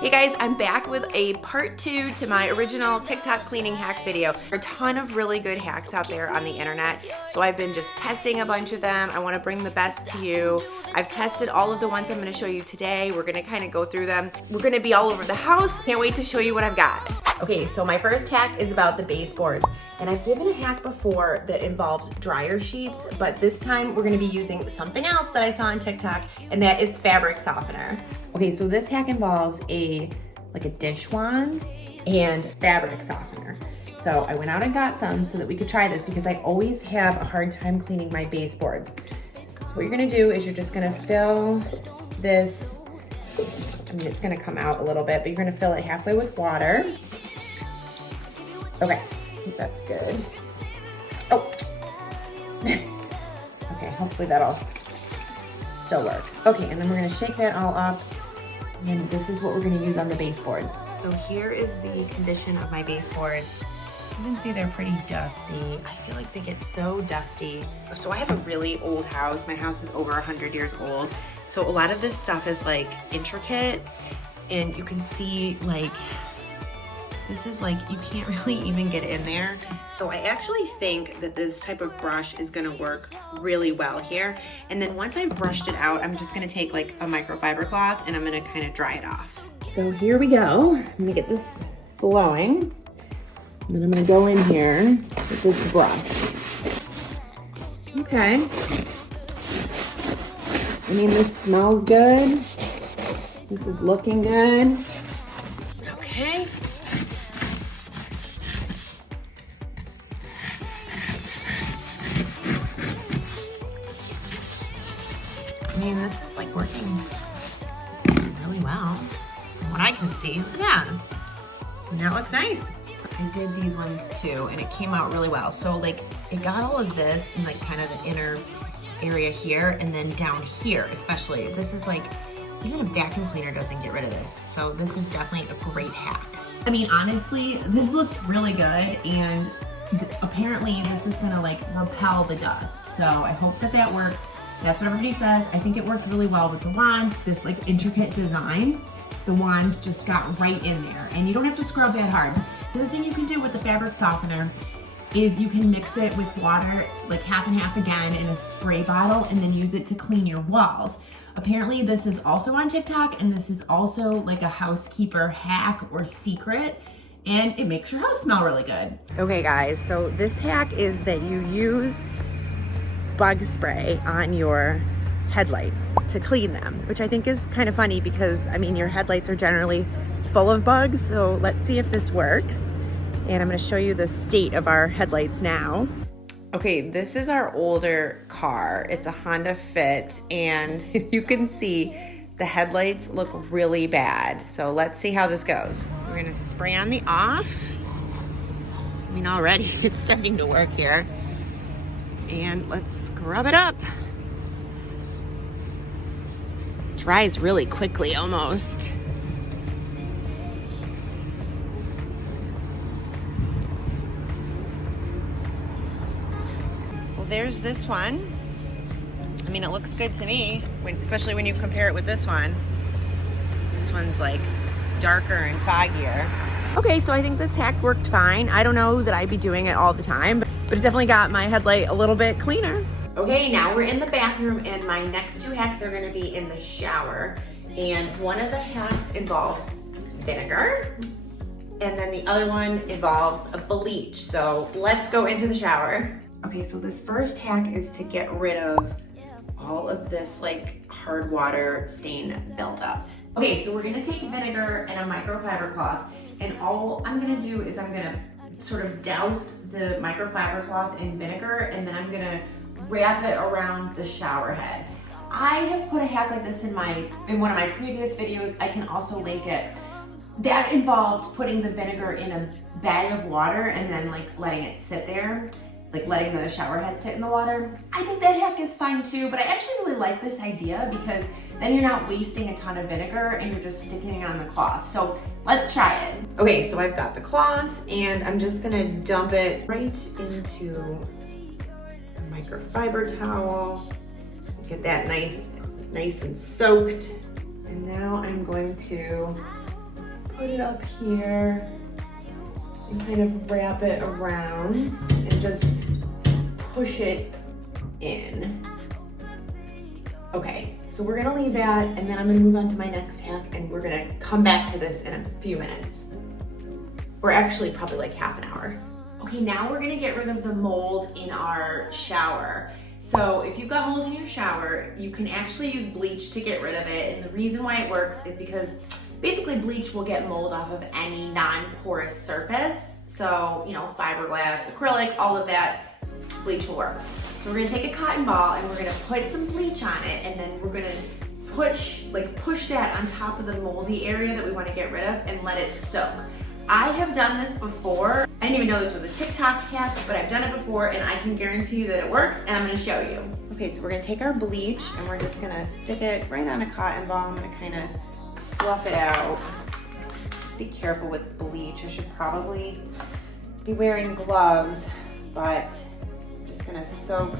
Hey guys, I'm back with a part 2 to my original TikTok cleaning hack video. There are a ton of really good hacks out there on the internet, so I've been just testing a bunch of them. I want to bring the best to you. I've tested all of the ones I'm going to show you today. We're going to kind of go through them. We're going to be all over the house. Can't wait to show you what I've got. Okay, so my first hack is about the baseboards. And I've given a hack before that involves dryer sheets, but this time we're gonna be using something else that I saw on TikTok, and that is fabric softener. Okay, so this hack involves a dish wand and fabric softener. So I went out and got some so that we could try this because I always have a hard time cleaning my baseboards. So what you're gonna do is you're just gonna fill this, I mean, it's gonna come out a little bit, but you're gonna fill it halfway with water. Okay. That's good. Oh. Okay, hopefully that'll still work. Okay, and then we're gonna shake that all up. And this is what we're gonna use on the baseboards. So here is the condition of my baseboards. You can see they're pretty dusty. I feel like they get so dusty. So I have a really old house. My house is over 100 years old. So a lot of this stuff is like intricate, and you can see like, this is like, you can't really even get in there. So I actually think that this type of brush is gonna work really well here. And then once I've brushed it out, I'm just gonna take like a microfiber cloth and I'm gonna kind of dry it off. So here we go. Let me get this flowing. And then I'm gonna go in here with this brush. Okay. I mean, this smells good. This is looking good. Okay. I mean, this is like working really well from what I can see. Look at that. And that looks nice. I did these ones too, and it came out really well. So like, it got all of this in like kind of the inner area here, and then down here especially. This is like, even a vacuum cleaner doesn't get rid of this. So this is definitely a great hack. I mean, honestly, this looks really good, and apparently this is gonna like repel the dust. So I hope that that works. That's what everybody says. I think it worked really well with the wand. This like intricate design, the wand just got right in there, and you don't have to scrub that hard. The other thing you can do with the fabric softener is you can mix it with water, like half and half again in a spray bottle, and then use it to clean your walls. Apparently this is also on TikTok, and this is also like a housekeeper hack or secret, and it makes your house smell really good. Okay guys, so this hack is that you use bug spray on your headlights to clean them, which I think is kind of funny because, I mean, your headlights are generally full of bugs, so let's see if this works. And I'm gonna show you the state of our headlights now. Okay, this is our older car. It's a Honda Fit, and you can see the headlights look really bad. So let's see how this goes. We're gonna spray on the off. I mean, already it's starting to work here. And let's scrub it up. Dries really quickly almost. Well, there's this one. I mean, it looks good to me, especially when you compare it with this one. This one's like darker and foggier. Okay, so I think this hack worked fine. I don't know that I'd be doing it all the time, but it definitely got my headlight a little bit cleaner. Okay, now we're in the bathroom, and my next 2 hacks are gonna be in the shower. And one of the hacks involves vinegar, and then the other one involves a bleach. So let's go into the shower. Okay, so this first hack is to get rid of all of this like hard water stain built up. Okay, so we're gonna take vinegar and a microfiber cloth, and all I'm gonna do is I'm gonna sort of douse the microfiber cloth in vinegar, and then I'm gonna wrap it around the shower head. I have put a hack like this in one of my previous videos. I can also link it. That involved putting the vinegar in a bag of water and then like letting it sit there, like letting the shower head sit in the water. I think that hack is fine too, but I actually really like this idea because then you're not wasting a ton of vinegar and you're just sticking it on the cloth. So let's try it. Okay, so I've got the cloth, and I'm just gonna dump it right into a microfiber towel. Get that nice and soaked. And now I'm going to put it up here and kind of wrap it around and just push it in. Okay, so we're gonna leave that and then I'm gonna move on to my next hack and we're gonna come back to this in a few minutes. Or actually probably like half an hour. Okay, now we're gonna get rid of the mold in our shower. So if you've got mold in your shower, you can actually use bleach to get rid of it. And the reason why it works is because basically bleach will get mold off of any non-porous surface. So, you know, fiberglass, acrylic, all of that, bleach will work. So we're gonna take a cotton ball and we're gonna put some bleach on it and then we're gonna push that on top of the moldy area that we wanna get rid of and let it soak. I have done this before. I didn't even know this was a TikTok hack, but I've done it before and I can guarantee you that it works and I'm gonna show you. Okay, so we're gonna take our bleach and we're just gonna stick it right on a cotton ball. I'm gonna kind of fluff it out. Just be careful with bleach. I should probably be wearing gloves, but I'm just gonna soak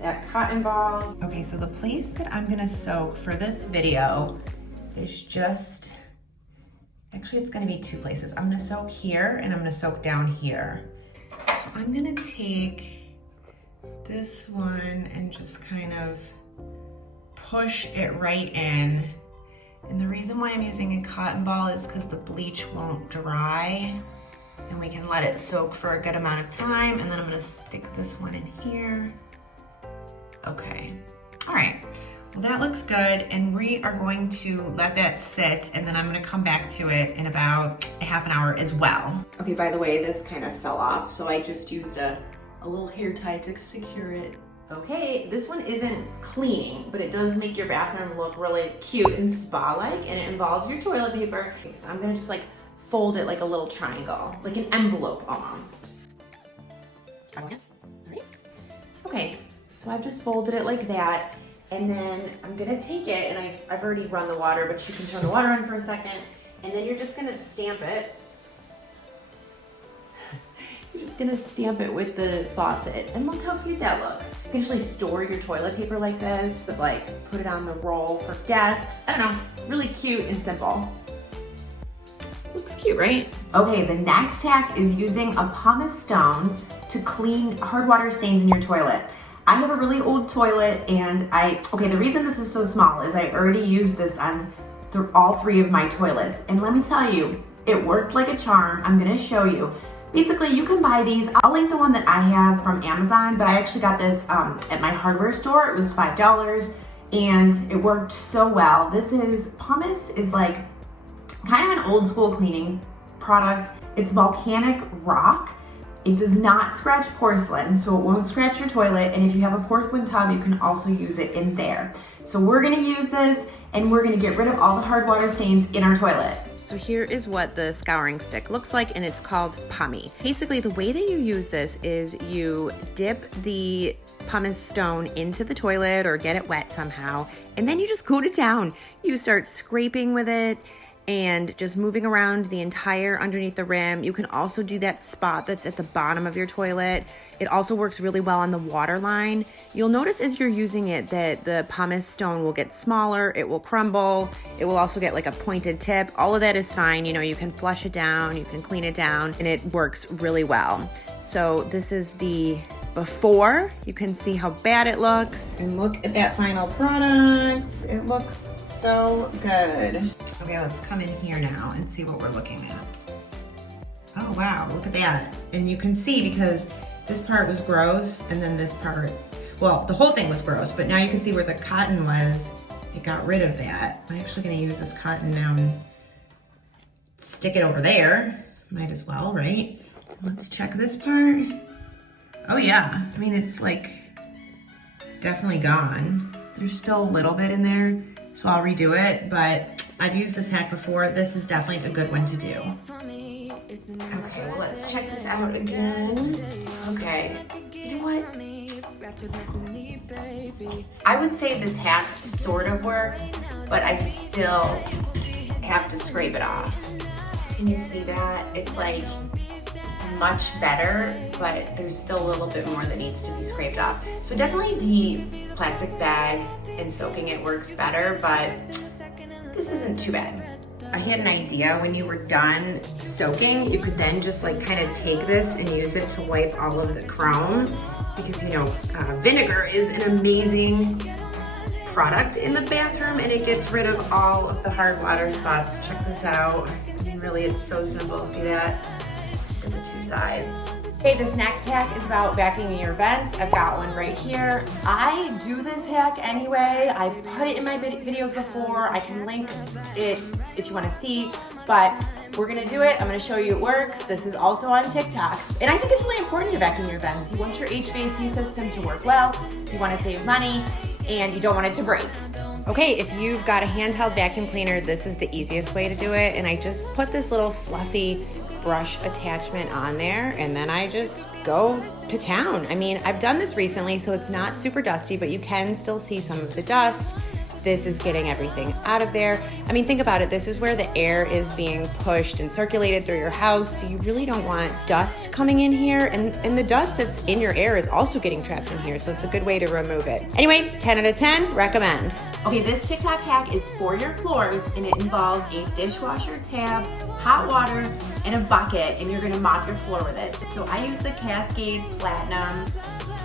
that cotton ball. Okay, so the place that I'm gonna soak for this video is just, actually it's gonna be two places. I'm gonna soak here and I'm gonna soak down here. So I'm gonna take this one and just kind of push it right in. And the reason why I'm using a cotton ball is because the bleach won't dry and we can let it soak for a good amount of time. And then I'm gonna stick this one in here. Okay, all right. Well, that looks good, and we are going to let that sit, and then I'm gonna come back to it in about a half an hour as well. Okay, by the way, this kind of fell off, so I just used a little hair tie to secure it. Okay, this one isn't cleaning, but it does make your bathroom look really cute and spa-like, and it involves your toilet paper. Okay, so I'm gonna just like fold it like a little triangle, like an envelope almost. All right. Okay, so I've just folded it like that. And then I'm gonna take it, and I've already run the water, but you can turn the water on for a second, and then you're just gonna stamp it. You're just gonna stamp it with the faucet, and look how cute that looks. You can actually store your toilet paper like this, but like put it on the roll for guests. I don't know, really cute and simple. Looks cute, right? Okay, the next hack is using a pumice stone to clean hard water stains in your toilet. I have a really old toilet and the reason this is so small is I already used this on all three of my toilets. And let me tell you, it worked like a charm. I'm gonna show you. Basically, you can buy these. I'll link the one that I have from Amazon, but I actually got this at my hardware store. It was $5 and it worked so well. Pumice is like kind of an old school cleaning product. It's volcanic rock. It does not scratch porcelain, so it won't scratch your toilet. And if you have a porcelain tub, you can also use it in there. So we're gonna use this and we're gonna get rid of all the hard water stains in our toilet. So here is what the scouring stick looks like, and it's called Pummie. Basically, the way that you use this is you dip the pumice stone into the toilet or get it wet somehow, and then you just go to town. You start scraping with it and just moving around the entire underneath the rim. You can also do that spot that's at the bottom of your toilet. It also works really well on the water line. You'll notice as you're using it that the pumice stone will get smaller, it will crumble, it will also get like a pointed tip. All of that is fine. You know, you can flush it down, you can clean it down, and it works really well. So this is the before. You can see how bad it looks. And look at that final product. It looks so good. Okay, let's come in here now and see what we're looking at. Oh wow, look at that. And you can see because this part was gross and then this part, well, the whole thing was gross, but now you can see where the cotton was. It got rid of that. I'm actually gonna use this cotton now and stick it over there. Might as well, right? Let's check this part. Oh yeah, I mean, it's like definitely gone. There's still a little bit in there, so I'll redo it, but I've used this hack before. This is definitely a good one to do. Okay, well, let's check this out again. Okay, you know what? I would say this hack sort of worked, but I still have to scrape it off. Can you see that? It's like much better, but there's still a little bit more that needs to be scraped off. So definitely the plastic bag and soaking it works better, but this isn't too bad. I had an idea when you were done soaking, you could then just like kind of take this and use it to wipe all of the chrome because you know, vinegar is an amazing product in the bathroom and it gets rid of all of the hard water spots. Check this out. I mean, really, it's so simple. See that? Look at the two sides. Okay, this next hack is about vacuuming your vents. I've got one right here. I do this hack anyway. I've put it in my videos before. I can link it if you want to see, but we're gonna do it. I'm gonna show you it works. This is also on TikTok. And I think it's really important to vacuum your vents. You want your HVAC system to work well, you wanna save money, and you don't want it to break. Okay, if you've got a handheld vacuum cleaner, this is the easiest way to do it. And I just put this little fluffy brush attachment on there and then I just go to town. I mean, I've done this recently, so it's not super dusty, but you can still see some of the dust. This is getting everything out of there. I mean, think about it. This is where the air is being pushed and circulated through your house. So you really don't want dust coming in here. And the dust that's in your air is also getting trapped in here. So it's a good way to remove it. Anyway, 10 out of 10, recommend. Okay, this TikTok hack is for your floors and it involves a dishwasher tab, hot water, and a bucket, and you're gonna mop your floor with it. So I use the Cascade Platinum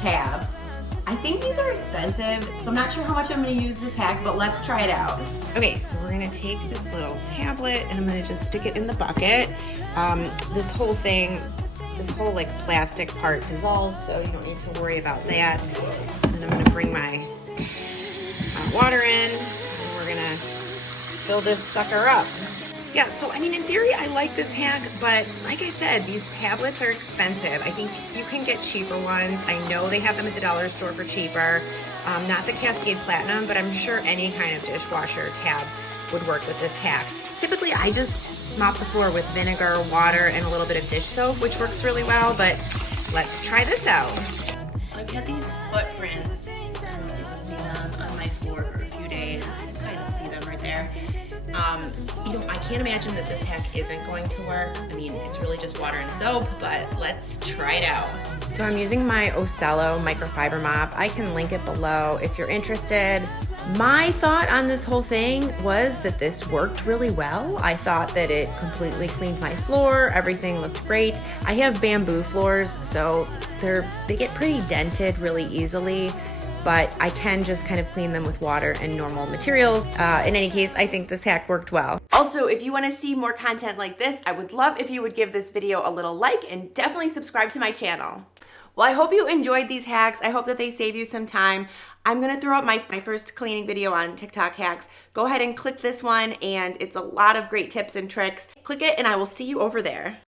tabs. I think these are expensive, so I'm not sure how much I'm gonna use this hack, but let's try it out. Okay, so we're gonna take this little tablet and I'm gonna just stick it in the bucket. This whole thing, this whole like plastic part dissolves, so you don't need to worry about that. And I'm gonna bring my water in and we're gonna fill this sucker up. Yeah, so I mean, in theory, I like this hack, but like I said, these tablets are expensive. I think you can get cheaper ones. I know they have them at the dollar store for cheaper. Not the Cascade Platinum, but I'm sure any kind of dishwasher tab would work with this hack. Typically, I just mop the floor with vinegar, water, and a little bit of dish soap, which works really well, but let's try this out. So I've had these footprints, and you can see them on my floor for a few days. You can kind of see them right there. You know, I can't imagine that this hack isn't going to work. I mean, it's really just water and soap, but let's try it out. So I'm using my Ocello microfiber mop. I can link it below if you're interested. My thought on this whole thing was that this worked really well. I thought that it completely cleaned my floor. Everything looked great. I have bamboo floors, so they get pretty dented really easily, but I can just kind of clean them with water and normal materials. In any case, I think this hack worked well. Also, if you want to see more content like this, I would love if you would give this video a little like and definitely subscribe to my channel. Well, I hope you enjoyed these hacks. I hope that they save you some time. I'm gonna throw up my first cleaning video on TikTok hacks. Go ahead and click this one, and it's a lot of great tips and tricks. Click it and I will see you over there.